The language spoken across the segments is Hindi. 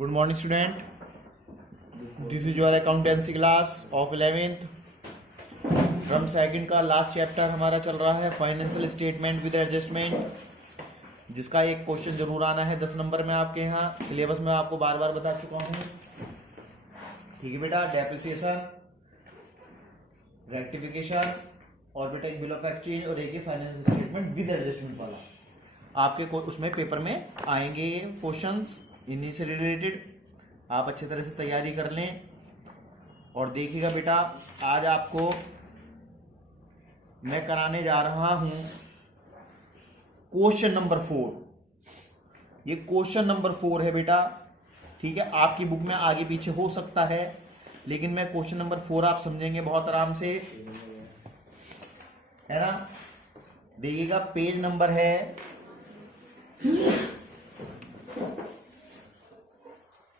Good morning, student. This is your accountancy class of 11th. From second का लास्ट चैप्टर हमारा चल रहा है फाइनेंशियल स्टेटमेंट विद एडजस्टमेंट, जिसका एक क्वेश्चन जरूर आना है 10 नंबर में आपके यहाँ। सिलेबस में आपको बार बार बता चुका हूँ, ठीक है बेटा। डेप्रिसिएशन, रेक्टिफिकेशन और बेटा एक बिल ऑफ एक्सचेंज और एक फाइनेंशियल स्टेटमेंट विद एडजस्टमेंट वाला आपके उसमें पेपर में आएंगे क्वेश्चंस इन्हीं से रिलेटेड। आप अच्छी तरह से तैयारी कर लें और देखिएगा बेटा, आज आपको मैं कराने जा रहा हूं क्वेश्चन नंबर 4। ये क्वेश्चन नंबर 4 है बेटा, ठीक है। आपकी बुक में आगे पीछे हो सकता है, लेकिन मैं क्वेश्चन नंबर 4 आप समझेंगे बहुत आराम से, है ना। देखिएगा पेज नंबर है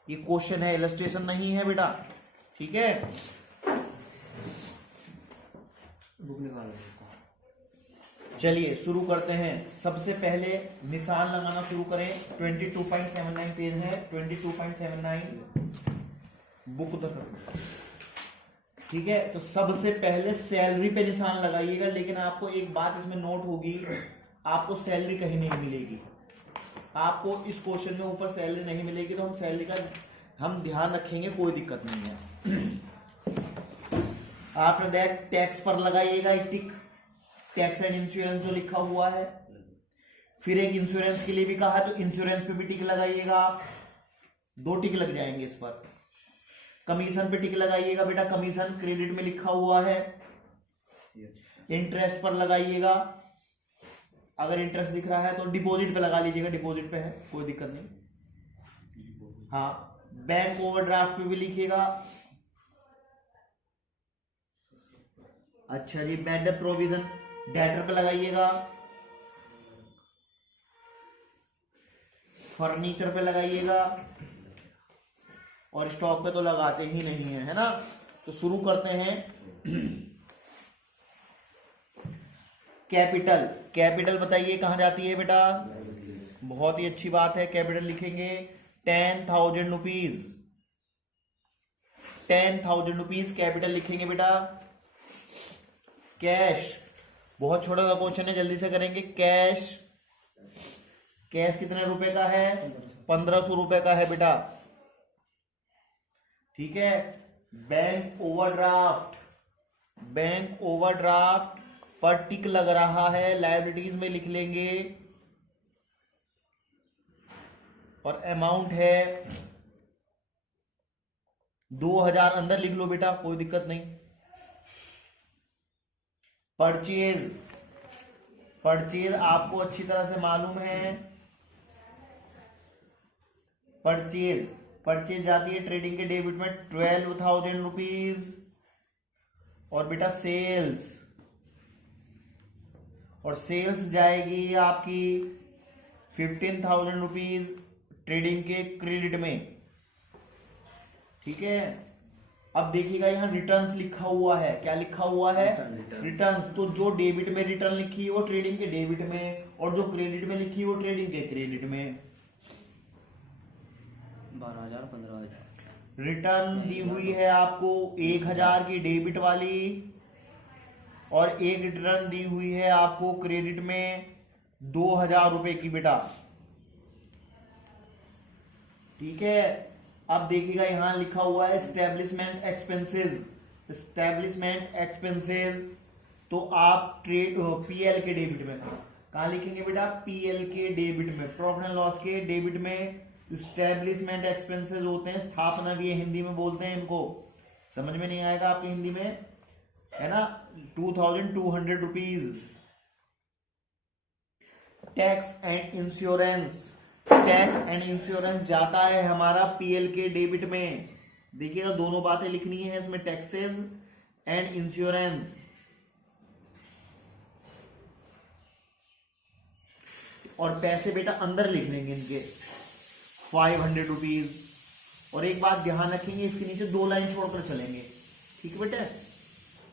ये क्वेश्चन है, इलस्ट्रेशन नहीं है बेटा, ठीक है। चलिए शुरू करते हैं। सबसे पहले निशान लगाना शुरू करें। 22.79 पेज है, 22.79 बुक उधर, ठीक है। तो सबसे पहले सैलरी पे निशान लगाइएगा, लेकिन आपको एक बात इसमें नोट होगी, आपको सैलरी कहीं नहीं मिलेगी। आपको इस क्वेश्चन में ऊपर सैलरी नहीं मिलेगी, तो हम सैलरी का हम ध्यान रखेंगे, कोई दिक्कत नहीं है। आपने देख टैक्स पर लगाइएगा एक टिक, टैक्स एंड इंश्योरेंस जो लिखा हुआ है। फिर एक इंश्योरेंस के लिए भी कहा है, तो इंश्योरेंस पे भी टिक लगाइएगा आप, 2 टिक लग जाएंगे इस पर। कमीशन पे टिक लगाइएगा बेटा, कमीशन क्रेडिट में लिखा हुआ है। इंटरेस्ट पर लगाइएगा, अगर इंटरेस्ट दिख रहा है तो डिपॉजिट पे लगा लीजिएगा, डिपॉजिट पे है कोई दिक्कत नहीं। हाँ, बैंक ओवरड्राफ्ट पे भी लिखिएगा। अच्छा जी, बैड डेट प्रोविजन डेटर पे लगाइएगा, फर्नीचर पे लगाइएगा, और स्टॉक पे तो लगाते ही नहीं है ना। तो शुरू करते हैं। कैपिटल, कैपिटल बताइए कहां जाती है बेटा। बहुत ही अच्छी बात है, कैपिटल लिखेंगे 10,000 रुपीज, 10,000 रुपीज कैपिटल लिखेंगे बेटा। कैश, बहुत छोटा सा क्वेश्चन है, जल्दी से करेंगे। कैश, कैश कितने रुपए का है? 1500 रुपए का है बेटा, ठीक है। बैंक ओवरड्राफ्ट, बैंक ओवरड्राफ्ट पर टिक लग रहा है, लायबिलिटीज में लिख लेंगे, और अमाउंट है 2000, अंदर लिख लो बेटा, कोई दिक्कत नहीं। परचेज, परचेज आपको अच्छी तरह से मालूम है। परचेज, परचेज जाती है ट्रेडिंग के डेबिट में 12,000 रुपीज, और बेटा सेल्स, और सेल्स जाएगी आपकी 15,000 रुपीज ट्रेडिंग के क्रेडिट में, ठीक है। अब देखिएगा यहाँ रिटर्न्स लिखा हुआ है, क्या लिखा हुआ है? रिटर्न्स। तो जो डेबिट में रिटर्न लिखी है वो ट्रेडिंग के डेबिट में, और जो क्रेडिट में लिखी है वो ट्रेडिंग के क्रेडिट में। 12,000 15,000 रिटर्न दी हुई है आपको 1,000 की डेबिट वाली, और एक रिटर्न दी हुई है आपको क्रेडिट में 2,000 रुपए की बेटा, ठीक है। अब देखिएगा यहाँ लिखा हुआ है एस्टेब्लिशमेंट एक्सपेंसेस, एस्टेब्लिशमेंट एक्सपेंसेस, तो आप ट्रेड पीएल के डेबिट में कहाँ लिखेंगे बेटा? पीएल के डेबिट में, प्रॉफिट एंड लॉस के डेबिट में एस्टेब्लिशमेंट एक्सपेंसेस होते हैं। स्थापना भी हिंदी में बोलते हैं इनको, समझ में नहीं आएगा आपकी हिंदी में, है ना। 2,200 rupees. Tax and insurance, tax and insurance जाता है हमारा पीएल के डेबिट में। देखिएगा दोनों बातें लिखनी है इसमें, टैक्सेस एंड इंश्योरेंस। और पैसे बेटा अंदर लिख लेंगे इनके 500 रुपीज। और एक बात ध्यान रखेंगे, इसके नीचे 2 लाइन छोड़कर चलेंगे, ठीक है बेटा।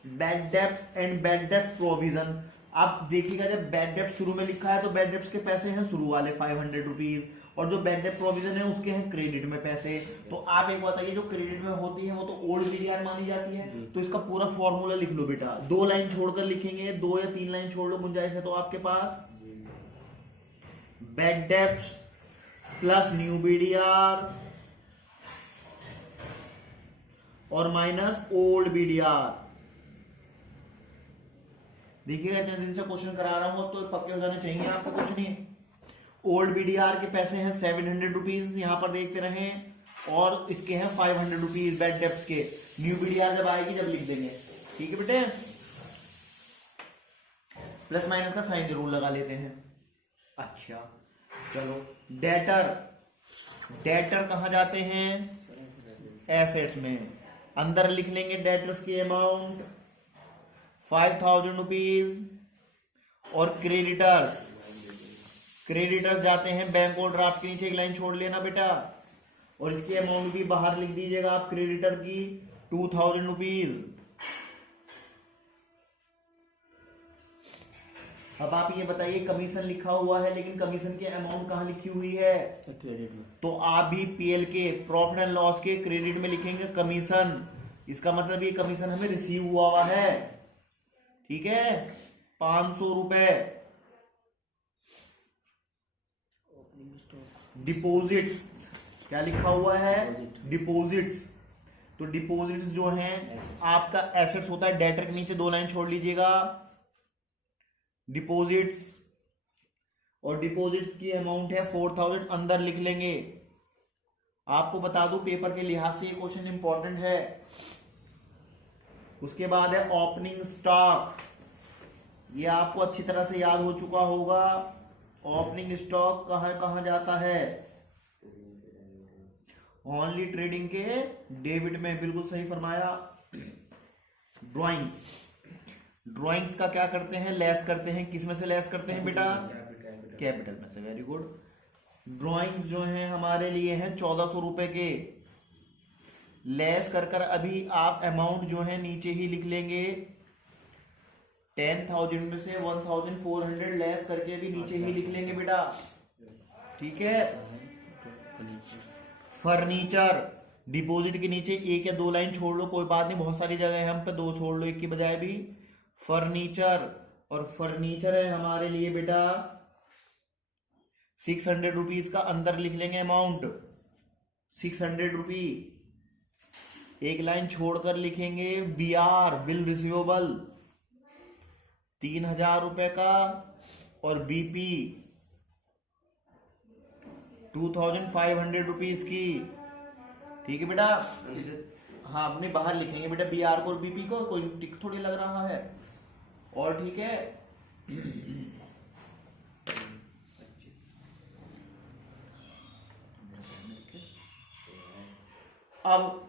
बैड डेब्ट्स एंड बैड डेब्ट प्रोविजन। आप देखिएगा जब बैड डेब्ट शुरू में लिखा है तो बैड डेब्ट्स के पैसे हैं शुरू वाले 500 रुपीज, और जो बैड डेट प्रोविजन है उसके हैं क्रेडिट में पैसे। तो आप एक बताइए, जो क्रेडिट में होती है वो तो ओल्ड बीडीआर मानी जाती है, तो इसका पूरा फॉर्मूला लिख लो बेटा। 2 लाइन छोड़कर लिखेंगे, 2 या 3 लाइन छोड़ लो, गुंजाइश है तो आपके पास। Bad debts plus new BDR और माइनस ओल्ड बीडीआर। देखिएगा इतने दिन से क्वेश्चन करा रहा हूं तो पक्के हो जाने चाहिए आपके क्वेश्चन ही। ओल्ड बीडीआर के पैसे हैं 700 रुपीज, यहां पर देखते रहें, और इसके हैं 500 रुपीज बैड डेप्ट के। न्यू बीडीआर जब आएगी जब लिख देंगे, ठीक है बेटे। प्लस माइनस का साइन जरूर लगा लेते हैं। अच्छा चलो, डेटर, डेटर कहां जाते हैं? एसेट्स में। अंदर लिख लेंगे डेटर्स की अमाउंट 5000 रुपीज, और क्रेडिटर्स, क्रेडिटर्स जाते हैं बैंक और ड्राफ्ट के नीचे एक लाइन छोड़ लेना बेटा, और इसकी अमाउंट भी बाहर लिख दीजिएगा आप क्रेडिटर की 2000 रुपीज। अब आप ये बताइए, कमीशन लिखा हुआ है लेकिन कमीशन की अमाउंट कहां लिखी हुई है? क्रेडिट में। तो आप भी पीएल के प्रॉफिट एंड लॉस के क्रेडिट में लिखेंगे कमीशन। इसका मतलब ये कमीशन हमें रिसीव हुआ है, ठीक है, 500 रुपए। डिपॉजिट क्या लिखा हुआ है? डिपॉजिट्स। तो डिपॉजिट्स जो हैं आपका एसेट्स होता है, डेटर के नीचे 2 लाइन छोड़ लीजिएगा, डिपॉजिट्स, और डिपॉजिट्स की अमाउंट है 4000, अंदर लिख लेंगे। आपको बता दूं पेपर के लिहाज से ये क्वेश्चन इंपॉर्टेंट है। उसके बाद है ओपनिंग स्टॉक, ये आपको अच्छी तरह से याद हो चुका होगा। ओपनिंग स्टॉक कहां जाता है? ओनली ट्रेडिंग के डेबिट में, बिल्कुल सही फरमाया। ड्राइंग्स, ड्राइंग्स का क्या करते हैं? लेस करते हैं। किस में से लेस करते हैं बेटा? कैपिटल में से, वेरी गुड। ड्राइंग्स जो हैं हमारे लिए हैं 1400 रुपए के। लेस कर कर अभी आप अमाउंट जो है नीचे ही लिख लेंगे। 10,000 में से 1400 लेस करके भी नीचे ही लिख लेंगे बेटा, ठीक है। फर्नीचर, डिपॉजिट के नीचे 1 या 2 लाइन छोड़ लो, कोई बात नहीं, बहुत सारी जगह है हम पे 2 छोड़ लो 1 की बजाय भी। फर्नीचर, और फर्नीचर है हमारे लिए बेटा 600 रुपीज का, अंदर लिख लेंगे अमाउंट 600 रुपी। 1 लाइन छोड़कर लिखेंगे बीआर, बिल रिसीवेबल 3000 रुपए का, और बीपी 2500 रुपीज की, ठीक है बेटा। हाँ, अपने बाहर लिखेंगे बेटा बीआर को और बीपी को, कोई टिक थोड़ी लग रहा है, और ठीक है। अब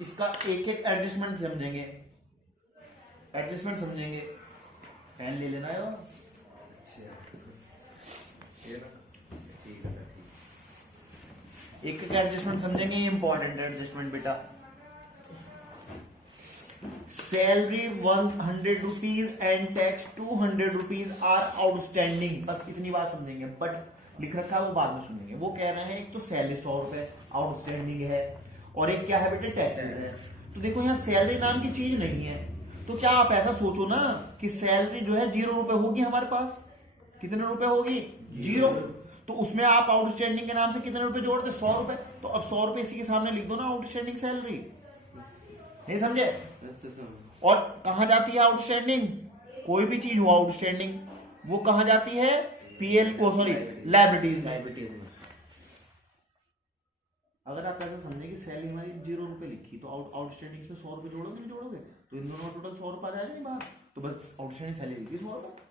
इसका एक एक एडजस्टमेंट समझेंगे, एडजस्टमेंट समझेंगे। पेन ले लेना है, एक एक एडजस्टमेंट समझेंगे, इंपॉर्टेंट एडजस्टमेंट बेटा। Salary 100 rupees and tax 200 rupees are outstanding, बस इतनी बात समझेंगे। बट लिख रखा है वो बाद में सुनेंगे। वो कह रहे हैं एक तो सैलरी 100 रुपए आउटस्टैंडिंग है, और एक क्या है बेटे? टैक्सेस है। तो देखो यहाँ सैलरी नाम की चीज नहीं है, तो क्या आप ऐसा सोचो ना कि सैलरी जो है 0 रुपए होगी हमारे पास। कितने रुपए होगी? 0। तो उसमें आप आउटस्टैंडिंग के नाम से कितने रुपए जोड़ते? 100 रुपए। तो अब 100 रुपए इसी के सामने लिख दो ना, आउटस्टैंडिंग सैलरी। नहीं समझे? और कहां जाती है आउटस्टैंडिंग? कोई भी चीज हो आउटस्टैंडिंग, वो कहां जाती है? पीएल को, सॉरी, लायबिलिटीज में। अगर आप ऐसा समझे कि सैलरी हमारी 0 रुपए लिखी, तो आउटस्टैंडिंग में 100 रुपए जोड़ोगे, नहीं जोड़ोगे? तो इन दोनों टोटल 100 रुपए आ जाएगा नहीं बाहर, तो बस आउटस्टैंडिंग सैलरी लिखी 100 रुपए।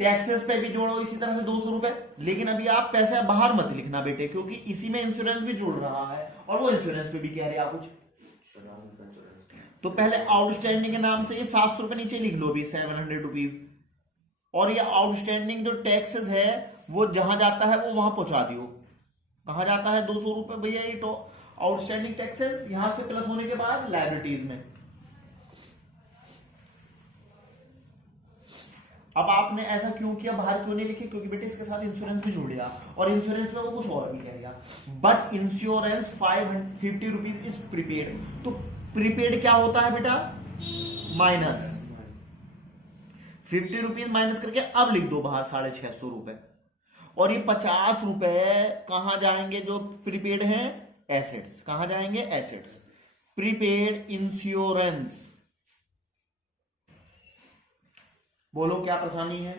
टैक्सेस पे भी जोड़ो इसी तरह से 200 रुपए, लेकिन अभी आप पैसे बाहर मत लिखना बेटे, क्योंकि इसी में इंश्योरेंस भी जुड़ रहा है, और वो इंश्योरेंस पे भी कह रहे हैं कुछ। तो पहले आउटस्टैंडिंग के नाम से ये 700 रुपए नीचे लिख लो भी, 700 रुपीज। और ये आउटस्टैंडिंग जो टैक्सेस है वो जहां जाता है वो वहां पहुंचा दियो। कहां जाता है? 200 रुपए भैया, ये तो आउटस्टैंडिंग टैक्सेस यहां से प्लस होने के बाद लायबिलिटीज में। अब आपने ऐसा क्यों किया, बाहर क्यों नहीं लिखे, क्योंकि बेटे इसके साथ इंश्योरेंस भी जुड़ गया और इंश्योरेंस में वो कुछ और भी कहेगा। But insurance 550 rupees is prepaid. तो प्रीपेड क्या होता है बेटा, माइनस 50 रुपीज माइनस करके अब लिख दो बाहर 650 रुपए। और ये 50 रुपए कहां जाएंगे, जो प्रीपेड है एसेट्स, कहां जाएंगे एसेट्स। प्रीपेड इंश्योरेंस, बोलो क्या परेशानी है।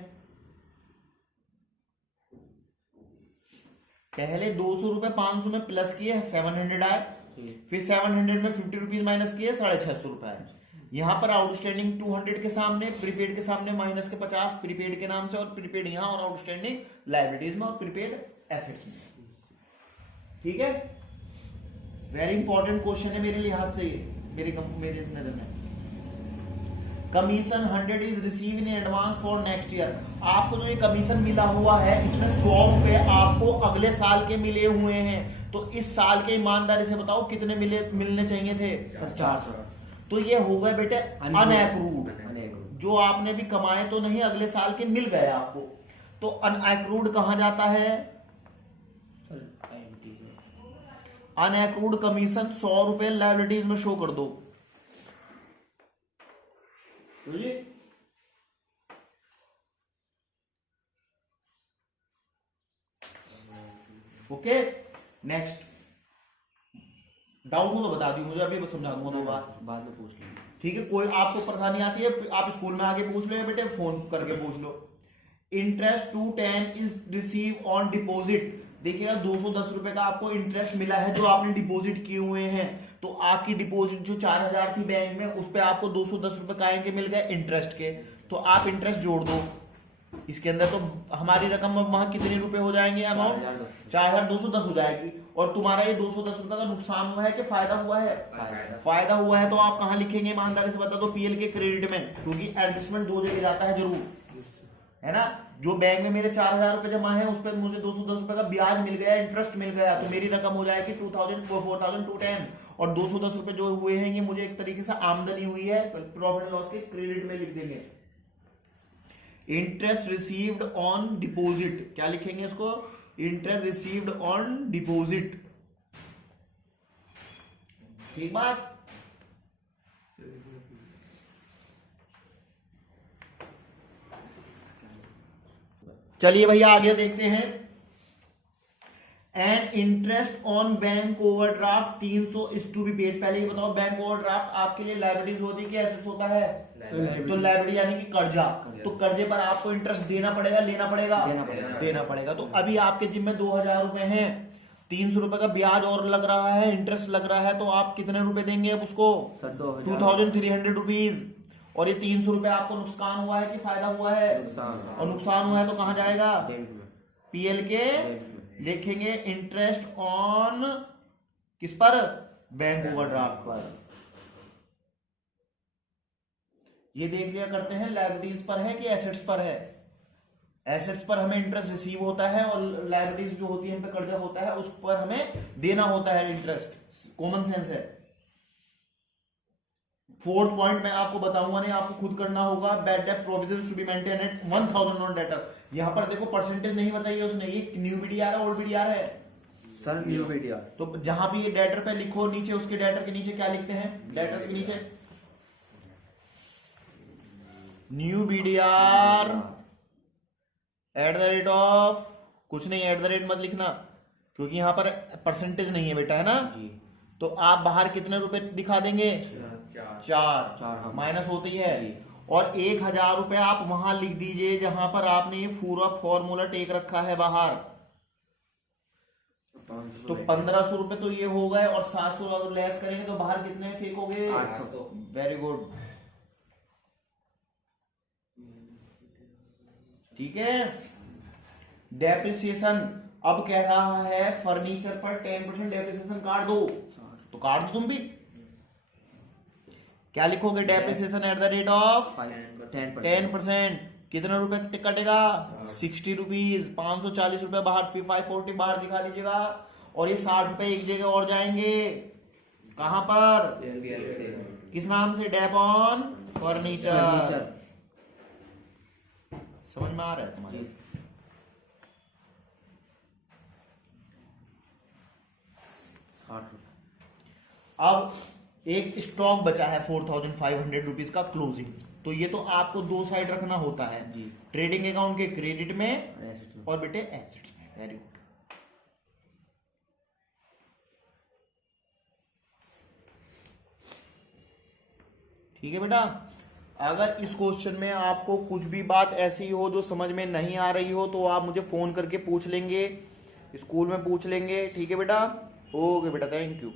पहले 200 रुपए 500 में प्लस किए 700 आए, फिर 700 में 50 रुपीज माइनस किए 650 रुपए आए। यहां पर आउटस्टैंडिंग 200 के सामने, प्रीपेड के सामने माइनस के 50 प्रीपेड के नाम से, और प्रीपेड यहां और आउटस्टैंडिंग लायबिलिटीज में और प्रीपेड एसेट्स में। ठीक है, वेरी इंपॉर्टेंट क्वेश्चन है मेरे लिहाज से ये, मेरे नजर में। Commission 100 is receive in advance for next year. आपको जो ये कमीशन मिला हुआ है इसमें 100 रुपए आपको अगले साल के मिले हुए हैं। तो इस साल के ईमानदारी से बताओ कितने मिलने चाहिए थे सर 400। तो ये हो गए बेटे अनएक्रूड, जो आपने भी कमाए तो नहीं, अगले साल के मिल गए आपको। तो अनएक्रूड कहां जाता है, अनएक्रूड कमीशन 100 रुपए लायबिलिटीज में शो कर दो। ओके, नेक्स्ट डाउट हो तो बता दी मुझे, अभी कुछ समझा दूंगा 2 बार, बाद में पूछ लेंगे। ठीक है, कोई आपको परेशानी आती है आप स्कूल में आके पूछ लो या बेटे फोन करके पूछ लो। Interest 210 is receive on deposit. देखिएगा 210 रुपए का आपको इंटरेस्ट मिला है जो आपने डिपॉजिट किए हुए हैं। तो आपकी डिपॉजिट जो 4000 थी बैंक में, उस पे आपको 210 रुपए काहे के मिल गए, इंटरेस्ट के। तो आप इंटरेस्ट जोड़ दो इसके अंदर, तो हमारी रकम वहां कितने रुपए हो जाएंगे, अमाउंट 4210 हो जाएगी। और तुम्हारा ये 210 रुपए का नुकसान हुआ है कि फायदा हुआ है, फायदा हुआ है। तो आप कहां लिखेंगे, ईमानदारी से बता दो, पीएल के क्रेडिट में, क्योंकि एडजस्टमेंट 2 जगह जाता है जरूर, है ना। जो बैंक में मेरे 4000 रुपए जमा है उस पर मुझे 210 रुपए का ब्याज मिल गया, इंटरेस्ट मिल गया, तो मेरी रकम हो जाएगी 4210। और 210 रुपए जो हुए हैं ये मुझे एक तरीके से आमदनी हुई है, प्रॉफिट एंड लॉस के क्रेडिट में लिख देंगे। इंटरेस्ट रिसीव्ड ऑन डिपॉजिट, क्या लिखेंगे इसको, इंटरेस्ट रिसीव्ड ऑन डिपॉजिट। ठीक बात। चलिए भैया आगे देखते हैं। And interest on bank overdraft 300 is to be paid. पहले ये बताओ, बैंक ओवरड्राफ्ट आपके लिए लायबिलिटीज होती है कि एसेट्स होता है, तो लायबिलिटी यानी कि कर्जा। तो कर्जे पर आपको इंटरेस्ट देना पड़ेगा, लेना पड़ेगा, देना पड़ेगा। तो अभी आपके जिम्मे 2000 रुपए हैं, 300 रुपए का ब्याज और लग रहा है, इंटरेस्ट लग रहा है, तो आप कितने रुपए देंगे अब उसको, 2300 रुपीज। और ये 300 रुपए आपको नुकसान हुआ है कि फायदा हुआ है, और नुकसान हुआ है तो कहां जाएगा, पीएल के लिखेंगे इंटरेस्ट ऑन किस पर, बैंक ओवरड्राफ्ट पर। ये देख लिया करते हैं लायबिलिटीज पर है कि एसेट्स पर है। एसेट्स पर हमें इंटरेस्ट रिसीव होता है और लायबिलिटीज जो होती है इन पे कर्जा होता है, उस पर हमें देना होता है इंटरेस्ट, कॉमन सेंस है। 4th पॉइंट मैं आपको बताऊंगा नहीं, आपको खुद करना होगा। Bad debt provisions to be maintain at 1000 on debtor. यहां पर देखो परसेंटेज नहीं बताइए उसने, ये न्यू बीडीआर है ओल्ड बीडीआर है सर, न्यू बीडीआर। तो जहां भी ये डेटर पे लिखो, नीचे उसके डेटर के नीचे क्या लिखते हैं, डेटर्स के नीचे new BDR at the rate of, कुछ नहीं एट द रेट मत लिखना क्योंकि यहां पर परसेंटेज नहीं है बेटा, है ना जी। तो आप बाहर कितने रुपए दिखा देंगे, 4 हाँ। माइनस होती है। और 1000 रुपए आप वहां लिख दीजिए जहां पर आपने ये पूरा फॉर्मूला टेक रखा है बाहर। तो 1500 रुपए तो ये हो गए, और 700 अगर लेस करेंगे तो बाहर कितने फेंकोगे, 800। वेरी गुड, ठीक है। डेप्रिसिएशन अब कह रहा है फर्नीचर पर 10% डेप्रिसिएशन काट दो, तो काट दो तुम भी। क्या लिखोगे, depreciation at the rate of 10%। कितने रुपए कटेगा, 60 रुपीज, 540 रुपए बाहर, 540 बाहर दिखा दीजिएगा। और ये 60 रुपए एक जगह और जाएंगे, कहां पर, किस नाम से, डेप ऑन फर्नीचर। समझ में आ रहा है तुम्हारे? जी। 60 रुपये। अब एक स्टॉक बचा है 4500 रुपीज का क्लोजिंग, तो ये तो आपको दो साइड रखना होता है जी। ट्रेडिंग अकाउंट के क्रेडिट में और assets में। और बेटे एसेट्स में। Very good. ठीक है बेटा, अगर इस क्वेश्चन में आपको कुछ भी बात ऐसी हो जो समझ में नहीं आ रही हो तो आप मुझे फोन करके पूछ लेंगे, स्कूल में पूछ लेंगे। ठीक है बेटा, ओके बेटा, थैंक यू।